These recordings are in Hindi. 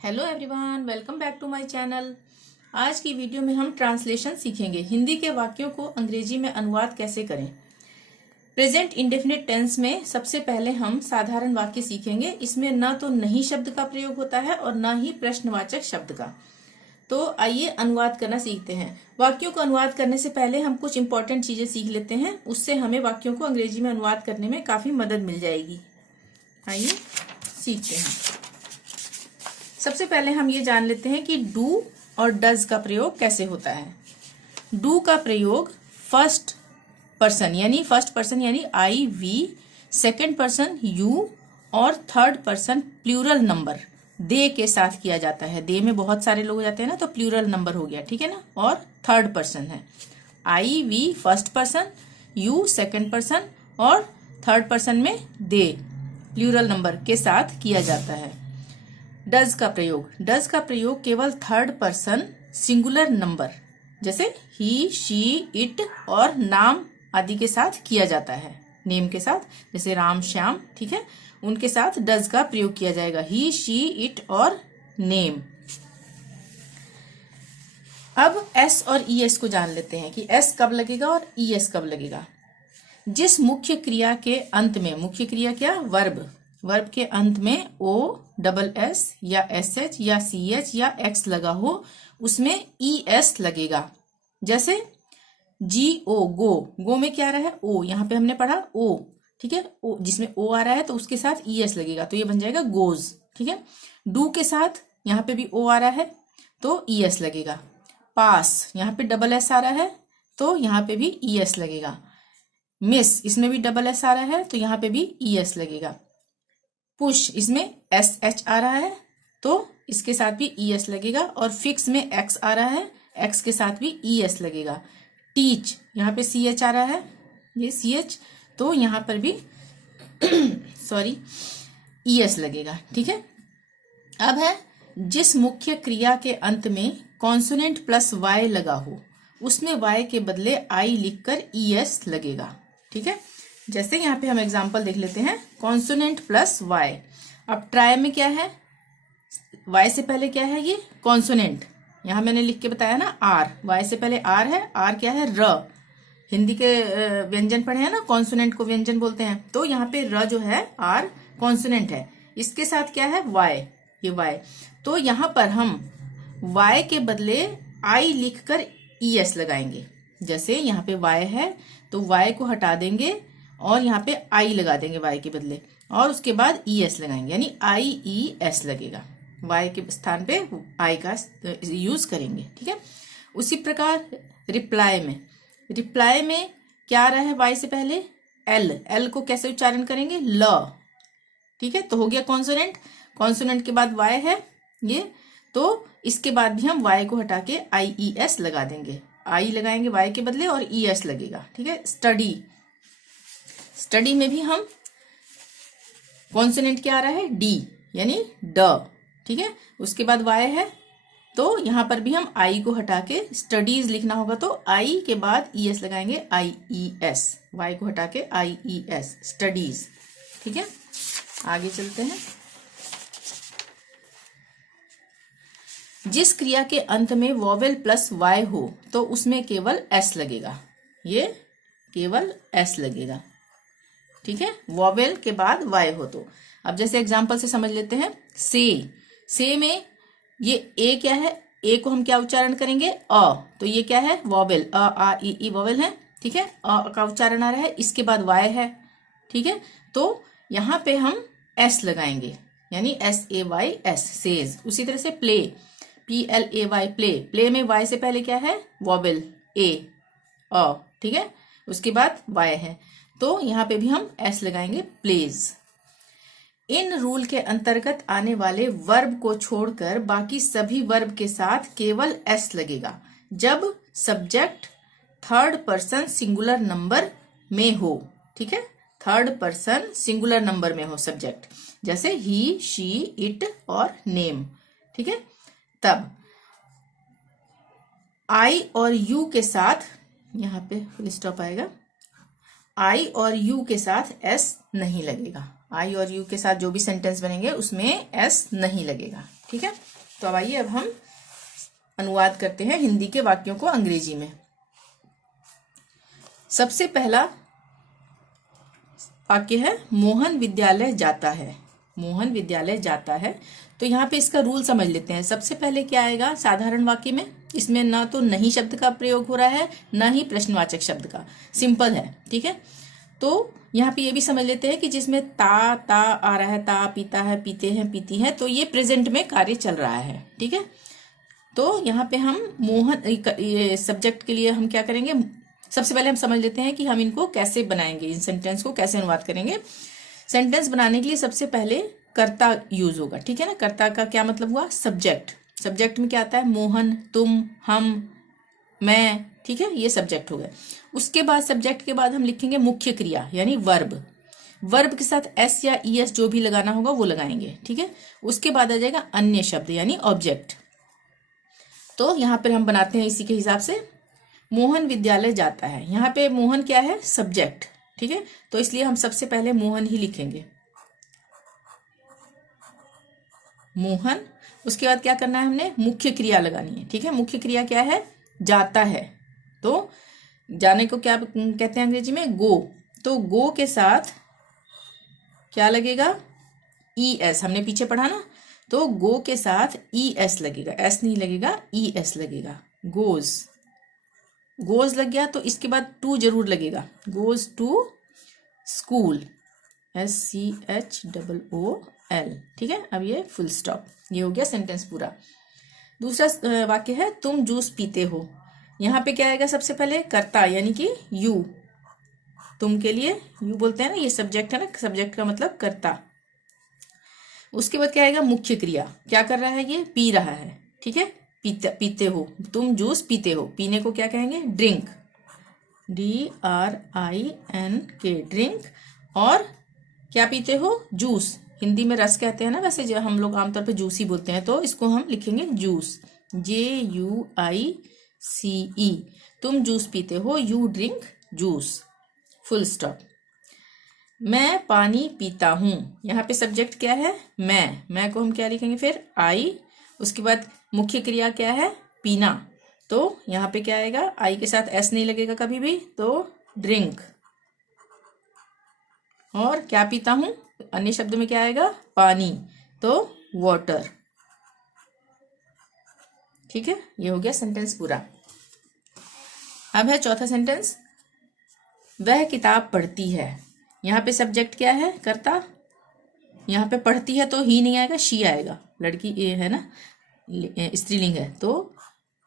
Hello everyone, welcome back to my channel. आज की वीडियो में हम ट्रांसलेशन सीखेंगे। हिंदी के वाक्यों को अंग्रेजी में अनुवाद कैसे करें। प्रेजेंट इंडेफिनिट टेंस में सबसे पहले हम साधारण वाक्य सीखेंगे। इसमें न तो नहीं शब्द का प्रयोग होता है और न ही प्रश्नवाचक शब्द का। तो आइए अनुवाद करना सीखते हैं। वाक्यों को अनुवाद करने से पहले हम कुछ इंपॉर्टेंट चीजें सीख लेते हैं, उससे हमें वाक्यों को अंग्रेजी में अनुवाद करने में काफी मदद मिल जाएगी। आइए सीखते हैं। सबसे पहले हम ये जान लेते हैं कि डू और डज का प्रयोग कैसे होता है। डू का प्रयोग फर्स्ट पर्सन यानी आई वी, सेकंड पर्सन यू और थर्ड पर्सन प्लूरल नंबर दे के साथ किया जाता है। दे में बहुत सारे लोग हो जाते हैं ना, तो प्लूरल नंबर हो गया, ठीक है ना। और थर्ड पर्सन है I we first person, you second person और थर्ड पर्सन में दे प्लूरल नंबर के साथ किया जाता है। डज का प्रयोग केवल थर्ड पर्सन सिंगुलर नंबर जैसे ही, शी, इट और नाम आदि के साथ किया जाता है। नेम के साथ, जैसे राम, श्याम, ठीक है, उनके साथ डज का प्रयोग किया जाएगा। ही, शी, इट और नेम। अब एस और ईएस को जान लेते हैं कि एस कब लगेगा और ईएस कब लगेगा। जिस मुख्य क्रिया के अंत में, मुख्य क्रिया क्या, वर्ब के अंत में ओ डबल एस या एस एच या सी एच या एक्स लगा हो, उसमें ई एस लगेगा। जैसे जी ओ, गो में क्या आ रहा है, ओ, यहाँ पे हमने पढ़ा ओ, ठीक है, ओ जिसमें ओ आ रहा है तो उसके साथ ई एस लगेगा, तो ये बन जाएगा गोज, ठीक है। डू के साथ यहाँ पे भी ओ आ रहा है तो ई एस लगेगा। पास, यहाँ पे डबल एस आ रहा है तो यहाँ पे भी ई एस लगेगा। मिस, इसमें भी डबल एस आ रहा है तो यहाँ पे भी ई एस लगेगा। पुश, इसमें एस एच आ रहा है तो इसके साथ भी ई एस लगेगा। और फिक्स में एक्स आ रहा है, एक्स के साथ भी ई एस लगेगा। टीच, यहाँ पे सी एच आ रहा है, ये सी एच, तो यहाँ पर भी सॉरी ई एस लगेगा, ठीक है। अब है जिस मुख्य क्रिया के अंत में कॉन्सोनेंट प्लस वाई लगा हो, उसमें वाई के बदले आई लिखकर ई एस लगेगा, ठीक है। जैसे यहाँ पे हम एग्जांपल देख लेते हैं, कॉन्सोनेंट प्लस वाई। अब ट्राई में क्या है, वाई से पहले क्या है, ये कॉन्सोनेंट, यहाँ मैंने लिख के बताया ना आर, वाई से पहले आर है, आर क्या है, र। हिंदी के व्यंजन पढ़े हैं ना, कॉन्सोनेंट को व्यंजन बोलते हैं, तो यहाँ पे र जो है, आर कॉन्सोनेंट है, इसके साथ क्या है, वाई, ये वाई। तो यहाँ पर हम वाई के बदले आई लिखकर ई एस लगाएंगे। जैसे यहाँ पे वाई है तो वाई को हटा देंगे और यहाँ पे आई लगा देंगे वाई के बदले, और उसके बाद ई एस लगाएंगे, यानी आई ई एस लगेगा। वाई के स्थान पे आई का यूज करेंगे, ठीक है। उसी प्रकार रिप्लाई में क्या आ रहा है, वाई से पहले एल को कैसे उच्चारण करेंगे, ल, ठीक है। तो हो गया कॉन्सोनेंट के बाद वाई है ये, तो इसके बाद भी हम वाई को हटा के आई ई एस लगा देंगे, आई लगाएंगे वाई के बदले और ई एस लगेगा, ठीक है। स्टडी में भी हम कॉन्सोनेंट क्या आ रहा है, डी यानी ड, ठीक है। उसके बाद वाई है तो यहां पर भी हम आई को हटा के स्टडीज लिखना होगा, तो आई के बाद ई एस लगाएंगे, आई ई एस, वाई को हटा के आई ई एस, स्टडीज, ठीक है। आगे चलते हैं। जिस क्रिया के अंत में वॉवेल प्लस वाई हो तो उसमें केवल एस लगेगा, ये केवल एस लगेगा, ठीक है। वॉवेल के बाद वाई हो तो, अब जैसे एग्जांपल से समझ लेते हैं। से में ये ए क्या है, ए को हम क्या उच्चारण करेंगे, अ, तो ये क्या है, वॉवेल, अ आ ई वॉवेल है, ठीक है। अ का उच्चारण आ रहा है, इसके बाद वाई है, ठीक है। तो यहां पे हम एस लगाएंगे, यानी S A Y S, says. उसी तरह से play, P L A Y, play में वाई से पहले क्या है, वॉवेल, ए, अ, ठीक है, उसके बाद वाई है, तो यहां पे भी हम एस लगाएंगे, प्लेज। इन रूल के अंतर्गत आने वाले वर्ब को छोड़कर बाकी सभी वर्ब के साथ केवल एस लगेगा जब subject third person singular number में हो, ठीक है। थर्ड पर्सन सिंगुलर नंबर में हो सब्जेक्ट, जैसे ही, शी, इट और नेम, ठीक है। तब आई और यू के साथ, यहाँ पे फुल स्टॉप आएगा, आई और यू के साथ एस नहीं लगेगा। आई और यू के साथ जो भी सेंटेंस बनेंगे उसमें एस नहीं लगेगा। ठीक है। तो अब आइए, अब हम अनुवाद करते हैं हिंदी के वाक्यों को अंग्रेजी में। सबसे पहला वाक्य है मोहन विद्यालय जाता है। मोहन विद्यालय जाता है। तो यहाँ पे इसका रूल समझ लेते हैं। सबसे पहले क्या आएगा साधारण वाक्य में, इसमें ना तो नहीं शब्द का प्रयोग हो रहा है, ना ही प्रश्नवाचक शब्द का, सिंपल है, ठीक है। तो यहाँ पे ये भी समझ लेते हैं कि जिसमें ता आ रहा है, ता पीता है, पीते हैं, पीती हैं, तो ये प्रेजेंट में कार्य चल रहा है, ठीक है। तो यहाँ पे हम मोहन, ये सब्जेक्ट के लिए हम क्या करेंगे, सबसे पहले हम समझ लेते हैं कि हम इनको कैसे बनाएंगे, इन सेंटेंस को कैसे अनुवाद करेंगे। सेंटेंस बनाने के लिए सबसे पहले कर्ता यूज होगा, ठीक है ना। कर्ता का क्या मतलब हुआ, सब्जेक्ट। सब्जेक्ट में क्या आता है, मोहन, तुम, हम, मैं, ठीक है, ये सब्जेक्ट हो गए। उसके बाद सब्जेक्ट के बाद हम लिखेंगे मुख्य क्रिया यानी वर्ब। वर्ब के साथ एस या ईएस जो भी लगाना होगा वो लगाएंगे, ठीक है। उसके बाद आ जाएगा अन्य शब्द यानी ऑब्जेक्ट। तो यहाँ पर हम बनाते हैं इसी के हिसाब से। मोहन विद्यालय जाता है, यहाँ पे मोहन क्या है, सब्जेक्ट, ठीक है। तो इसलिए हम सबसे पहले मोहन ही लिखेंगे, मोहन। उसके बाद क्या करना है, हमने मुख्य क्रिया लगानी है, ठीक है। मुख्य क्रिया क्या है, जाता है। तो जाने को क्या कहते हैं अंग्रेजी में, गो। तो गो के साथ क्या लगेगा, ई एस, हमने पीछे पढ़ा ना। तो गो के साथ ई एस लगेगा, एस नहीं लगेगा, ई एस लगेगा, गोज। गोज लग गया तो इसके बाद टू जरूर लगेगा, गोज टू स्कूल, SCHOOL, ठीक है। अब ये फुल स्टॉप, ये हो गया सेंटेंस पूरा। दूसरा वाक्य है तुम जूस पीते हो। यहाँ पे क्या आएगा, सबसे पहले कर्ता यानी कि यू, तुम के लिए यू बोलते हैं ना, ये सब्जेक्ट है ना, सब्जेक्ट का मतलब कर्ता। उसके बाद क्या आएगा, मुख्य क्रिया, क्या कर रहा है, ये पी रहा है, ठीक है। पीते हो, तुम जूस पीते हो, पीने को क्या कहेंगे, ड्रिंक, DRINK, ड्रिंक। और क्या पीते हो, जूस, हिंदी में रस कहते हैं ना, वैसे जो हम लोग आमतौर पे जूस ही बोलते हैं, तो इसको हम लिखेंगे जूस, JUICE। तुम जूस पीते हो, you drink juice, full stop. मैं पानी पीता हूँ, यहाँ पे सब्जेक्ट क्या है, मैं को हम क्या लिखेंगे फिर, आई। उसके बाद मुख्य क्रिया क्या है, पीना। तो यहाँ पे क्या आएगा, आई के साथ एस नहीं लगेगा कभी भी, तो ड्रिंक। और क्या पीता हूं, अन्य शब्द में क्या आएगा, पानी, तो वाटर, ठीक है। ये हो गया सेंटेंस पूरा। अब है चौथा सेंटेंस, वह किताब पढ़ती है। यहाँ पे सब्जेक्ट क्या है, कर्ता। यहाँ पे पढ़ती है तो ही नहीं आएगा, शी आएगा, लड़की ये है ना, स्त्रीलिंग है, तो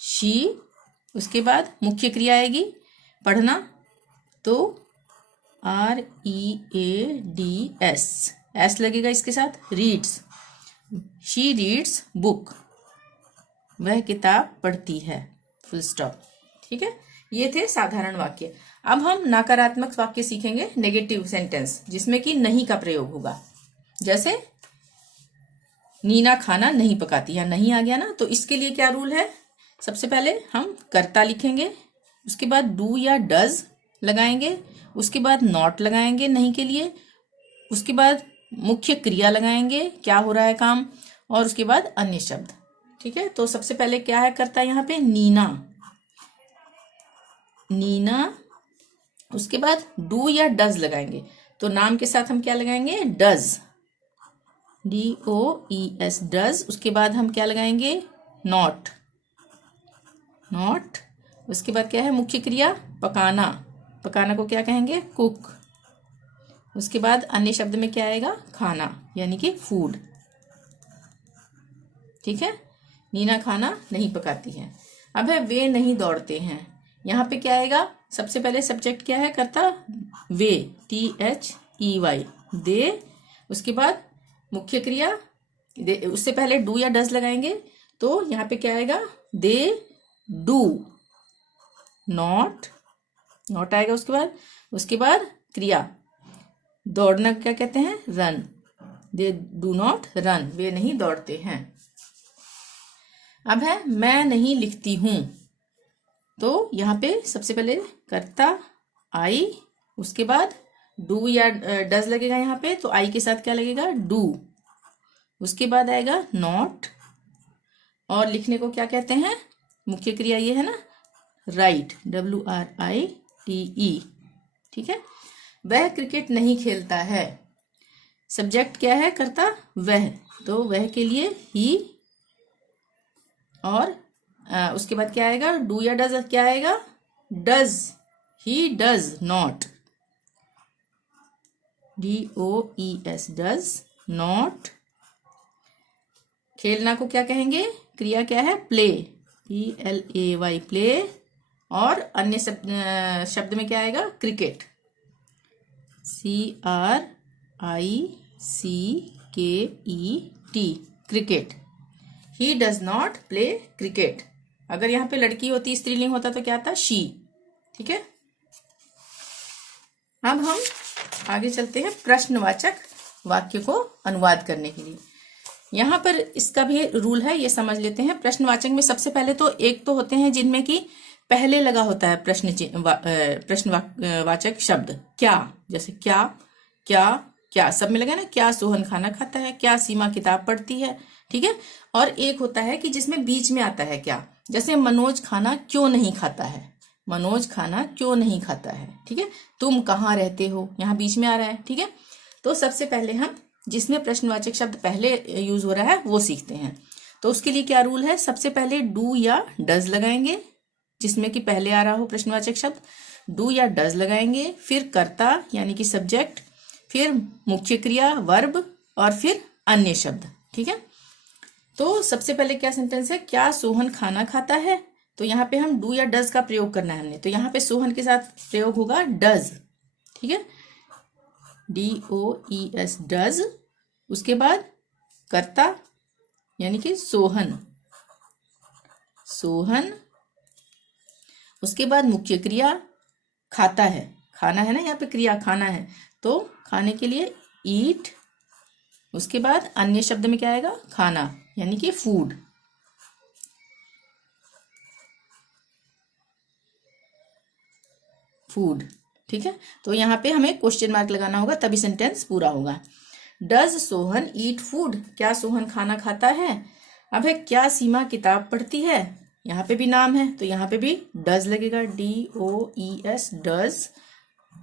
शी। उसके बाद मुख्य क्रिया आएगी पढ़ना, तो READS, एस लगेगा इसके साथ, रीड्स, शी रीड्स बुक, वह किताब पढ़ती है, फुल स्टॉप, ठीक है। ये थे साधारण वाक्य। अब हम नकारात्मक वाक्य सीखेंगे, नेगेटिव सेंटेंस, जिसमें कि नहीं का प्रयोग होगा। जैसे नीना खाना नहीं पकाती, या नहीं आ गया ना, तो इसके लिए क्या रूल है, सबसे पहले हम कर्ता लिखेंगे, उसके बाद डू या डज लगाएंगे, उसके बाद नॉट लगाएंगे नहीं के लिए, उसके बाद मुख्य क्रिया लगाएंगे, क्या हो रहा है काम, और उसके बाद अन्य शब्द, ठीक है। तो सबसे पहले क्या है कर्ता, यहाँ पे नीना, नीना। उसके बाद डू या डज लगाएंगे, तो नाम के साथ हम क्या लगाएंगे, डज, DOES, डज। उसके बाद हम क्या लगाएंगे, नॉट, नॉट। उसके बाद क्या है, मुख्य क्रिया पकाना, पकाना को क्या कहेंगे, कुक। उसके बाद अन्य शब्द में क्या आएगा, खाना यानी कि फूड, ठीक है। नीना खाना नहीं पकाती है। अब है वे नहीं दौड़ते हैं, यहाँ पे क्या आएगा, सबसे पहले सब्जेक्ट क्या है, कर्ता वे, THEY, दे। उसके बाद मुख्य क्रिया, उससे पहले डू या डज लगाएंगे, तो यहाँ पे क्या आएगा, दे डू, नॉट, नॉट आएगा। उसके बाद क्रिया, दौड़ना क्या कहते हैं, run, they do not run, वे नहीं दौड़ते हैं। अब है मैं नहीं लिखती हूं, तो यहाँ पे सबसे पहले कर्ता आई, उसके बाद डू या डज लगेगा यहाँ पे, तो आई के साथ क्या लगेगा, डू। उसके बाद आएगा नॉट, और लिखने को क्या कहते हैं? मुख्य क्रिया ये है ना, राइट, WRITE। ठीक है। वह क्रिकेट नहीं खेलता है। सब्जेक्ट क्या है? कर्ता वह, तो वह के लिए ही, और उसके बाद क्या आएगा? डू या डज क्या आएगा? Does, he does not, DOES, does not. खेलना को क्या कहेंगे? क्रिया क्या है? Play, PLAY, play. और अन्य शब्द में क्या आएगा? Cricket, CRICKET, cricket. He does not play cricket. अगर यहाँ पे लड़की होती, स्त्रीलिंग होता, तो क्या आता? शी। ठीक है। अब हम आगे चलते हैं प्रश्नवाचक वाक्य को अनुवाद करने के लिए। यहाँ पर इसका भी रूल है, ये समझ लेते हैं। प्रश्नवाचक में सबसे पहले तो एक तो होते हैं जिनमें कि पहले लगा होता है प्रश्नवाचक शब्द क्या, जैसे क्या, क्या, क्या, सब में लगा ना, क्या सोहन खाना खाता है, क्या सीमा किताब पढ़ती है। ठीक है। और एक होता है कि जिसमें बीच में आता है क्या, जैसे मनोज खाना क्यों नहीं खाता है, मनोज खाना क्यों नहीं खाता है। ठीक है। तुम कहाँ रहते हो, यहाँ बीच में आ रहा है। ठीक है। तो सबसे पहले हम जिसमें प्रश्नवाचक शब्द पहले यूज हो रहा है वो सीखते हैं। तो उसके लिए क्या रूल है? सबसे पहले डू या डज लगाएंगे, जिसमें कि पहले आ रहा हो प्रश्नवाचक शब्द, डू या डज लगाएंगे, फिर कर्ता यानी कि सब्जेक्ट, फिर मुख्य क्रिया वर्ब, और फिर अन्य शब्द। ठीक है। तो सबसे पहले क्या सेंटेंस है? क्या सोहन खाना खाता है। तो यहाँ पे हम डू या डज का प्रयोग करना है हमने, तो यहाँ पे सोहन के साथ प्रयोग होगा डज। ठीक है, DOES, डज। उसके बाद कर्ता यानी कि सोहन, सोहन। उसके बाद मुख्य क्रिया खाता है, खाना है ना, यहाँ पे क्रिया खाना है, तो खाने के लिए ईट। उसके बाद अन्य शब्द में क्या आएगा? खाना यानी कि फूड। फूड। ठीक है। तो यहाँ पे हमें क्वेश्चन मार्क लगाना होगा, तभी सेंटेंस पूरा होगा। डज सोहन ईट फूड, क्या सोहन खाना खाता है। अब है क्या सीमा किताब पढ़ती है, यहाँ पे भी नाम है तो यहाँ पे भी डज लगेगा, DOES, डज।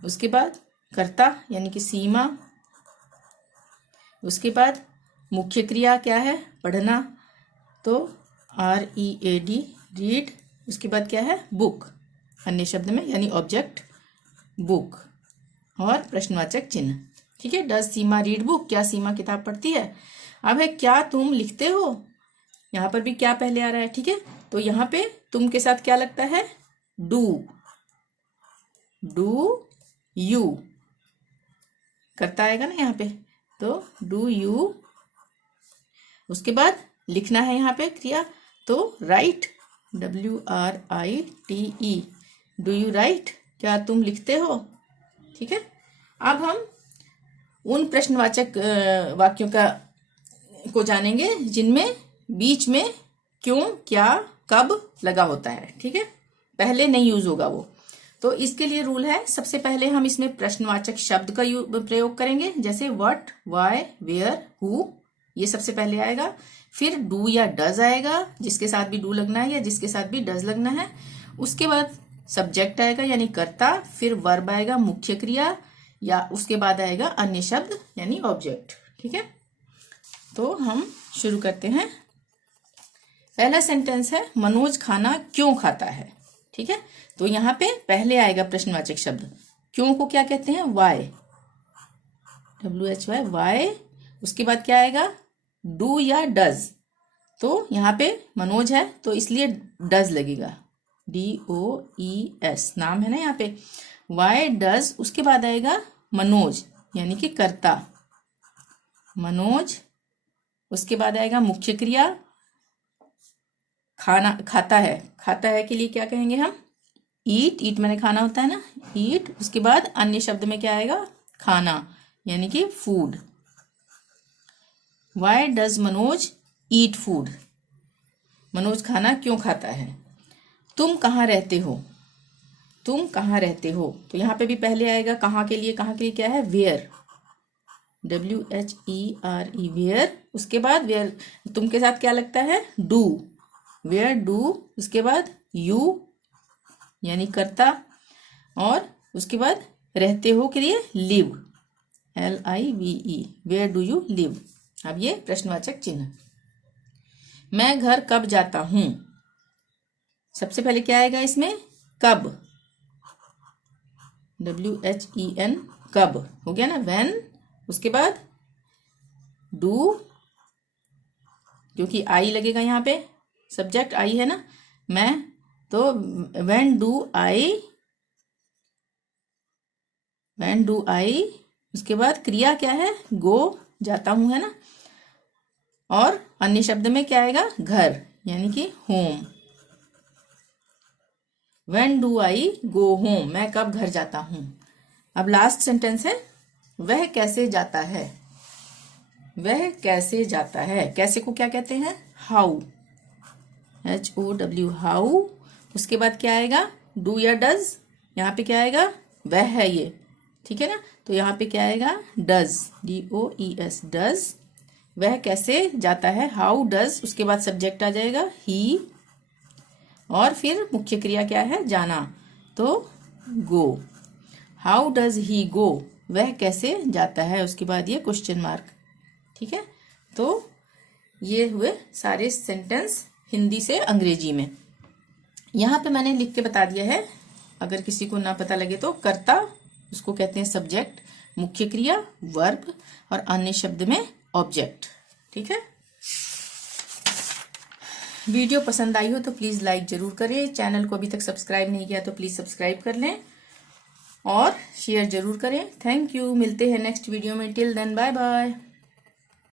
उसके बाद कर्ता यानी कि सीमा। उसके बाद मुख्य क्रिया क्या है? पढ़ना, तो READ, रीड। उसके बाद क्या है? बुक, अन्य शब्द में यानी ऑब्जेक्ट बुक, और प्रश्नवाचक चिन्ह। ठीक है। डज सीमा रीड बुक, क्या सीमा किताब पढ़ती है। अब है क्या तुम लिखते हो, यहाँ पर भी क्या पहले आ रहा है। ठीक है। तो यहाँ पे तुम के साथ क्या लगता है? डू, डू यू करता आएगा ना यहाँ पे, तो डू यू। उसके बाद लिखना है यहाँ पे क्रिया, तो right, WRITE, do you right, क्या तुम लिखते हो। ठीक है। अब हम उन प्रश्नवाचक वाक्यों को जानेंगे जिनमें बीच में क्यों, क्या, कब लगा होता है। ठीक है। पहले नहीं यूज होगा वो। तो इसके लिए रूल है, सबसे पहले हम इसमें प्रश्नवाचक शब्द का प्रयोग करेंगे, जैसे व्हाट, व्हाई, वेयर, हु, ये सबसे पहले आएगा। फिर डू या डज आएगा, जिसके साथ भी डू लगना है या जिसके साथ भी डज लगना है। उसके बाद सब्जेक्ट आएगा यानी कर्ता, फिर वर्ब आएगा मुख्य क्रिया, या उसके बाद आएगा अन्य शब्द यानी ऑब्जेक्ट। ठीक है। तो हम शुरू करते हैं। पहला सेंटेंस है मनोज खाना क्यों खाता है। ठीक है। तो यहाँ पे पहले आएगा प्रश्नवाचक शब्द, क्यों को क्या कहते हैं? Why, WHY, why. उसके बाद क्या आएगा? डू या डज, तो यहाँ पे मनोज है तो इसलिए डज लगेगा, DOES, नाम है ना यहाँ पे। Why does. उसके बाद आएगा मनोज यानी कि कर्ता, मनोज। उसके बाद आएगा मुख्य क्रिया खाना, खाता है, खाता है के लिए क्या कहेंगे हम? ईट, ईट मैंने खाना होता है ना, ईट। उसके बाद अन्य शब्द में क्या आएगा? खाना यानी कि food. Why does Manoj eat food, Manoj खाना क्यों खाता है। तुम कहाँ रहते हो, तुम कहाँ रहते हो, तो यहाँ पे भी पहले आएगा कहाँ के लिए, कहाँ के लिए क्या है? Where, WHERE, where. उसके बाद वेयर, तुम के साथ क्या लगता है? डू, वेयर डू, इसके बाद यू यानी कर्ता, और उसके बाद रहते हो के लिए live, LIVE, where do you live. अब ये प्रश्नवाचक चिन्ह। मैं घर कब जाता हूं, सबसे पहले क्या आएगा इसमें, कब, WHEN, कब हो गया ना, व्हेन। उसके बाद डू, क्योंकि आई लगेगा यहाँ पे, सब्जेक्ट आई है ना, मैं, तो व्हेन डू आई, उसके बाद क्रिया क्या है, गो, जाता हूं है ना, और अन्य शब्द में क्या आएगा, घर यानी कि home. When do I go home, मैं कब घर जाता हूं। अब लास्ट सेंटेंस है, वह कैसे जाता है, वह कैसे जाता है, कैसे को क्या कहते हैं, हाउ, HOW, हाउ। उसके बाद क्या आएगा, डू या डज, यहाँ पे क्या आएगा, वह है ये, ठीक है ना, तो यहाँ पे क्या आएगा, डज, DOES, डज, वह कैसे जाता है, हाउ डज। उसके बाद सब्जेक्ट आ जाएगा ही, और फिर मुख्य क्रिया क्या है, जाना, तो गो, हाउ डज ही गो, वह कैसे जाता है, उसके बाद ये क्वेश्चन मार्क, ठीक है। तो ये हुए सारे सेंटेंस हिंदी से अंग्रेजी में। यहाँ पे मैंने लिख के बता दिया है, अगर किसी को ना पता लगे तो कर्ता, उसको कहते हैं सब्जेक्ट, मुख्य क्रिया वर्ब, और अन्य शब्द में ऑब्जेक्ट, ठीक है। वीडियो पसंद आई हो तो प्लीज़ लाइक जरूर करें, चैनल को अभी तक सब्सक्राइब नहीं किया तो प्लीज़ सब्सक्राइब कर लें और शेयर जरूर करें। थैंक यू, मिलते हैं नेक्स्ट वीडियो में, टिल देन बाय बाय।